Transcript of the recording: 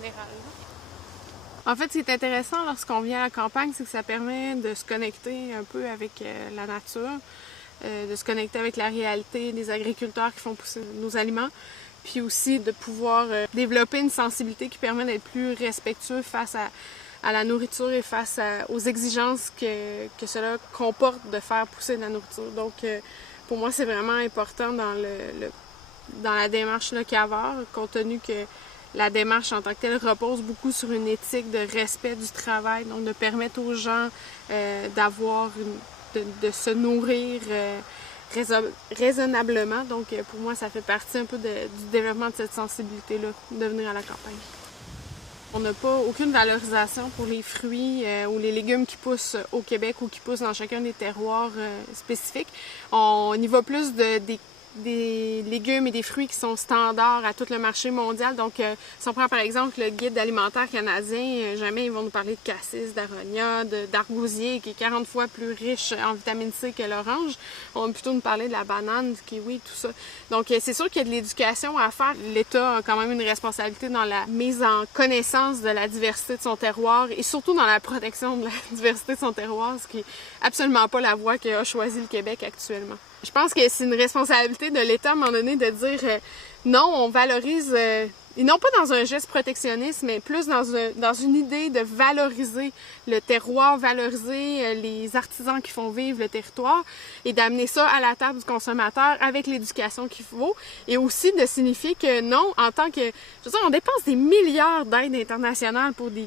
général. En fait, ce qui est intéressant lorsqu'on vient à la campagne, c'est que ça permet de se connecter un peu avec la nature, de se connecter avec la réalité des agriculteurs qui font pousser nos aliments, puis aussi de pouvoir développer une sensibilité qui permet d'être plus respectueux face à la nourriture et face aux exigences que cela comporte de faire pousser de la nourriture. Donc, pour moi, c'est vraiment important dans la démarche locavore, compte tenu que la démarche en tant que telle repose beaucoup sur une éthique de respect du travail, donc de permettre aux gens de se nourrir raisonnablement. Donc pour moi, ça fait partie un peu du développement de cette sensibilité-là, de venir à la campagne. On n'a pas aucune valorisation pour les fruits ou les légumes qui poussent au Québec ou qui poussent dans chacun des terroirs spécifiques. On y va plus des légumes et des fruits qui sont standards à tout le marché mondial. Donc, si on prend par exemple le guide alimentaire canadien, jamais ils vont nous parler de cassis, d'aronia, d'argousier, qui est 40 fois plus riche en vitamine C que l'orange. On va plutôt nous parler de la banane, du kiwi, tout ça. Donc, c'est sûr qu'il y a de l'éducation à faire. L'État a quand même une responsabilité dans la mise en connaissance de la diversité de son terroir et surtout dans la protection de la diversité de son terroir, ce qui est absolument pas la voie qu'a choisi le Québec actuellement. Je pense que c'est une responsabilité de l'État à un moment donné de dire non, on valorise, et non pas dans un geste protectionniste, mais plus dans une idée de valoriser le terroir, valoriser les artisans qui font vivre le territoire et d'amener ça à la table du consommateur avec l'éducation qu'il faut et aussi de signifier que non, en tant que... Je veux dire, on dépense des milliards d'aides internationales pour des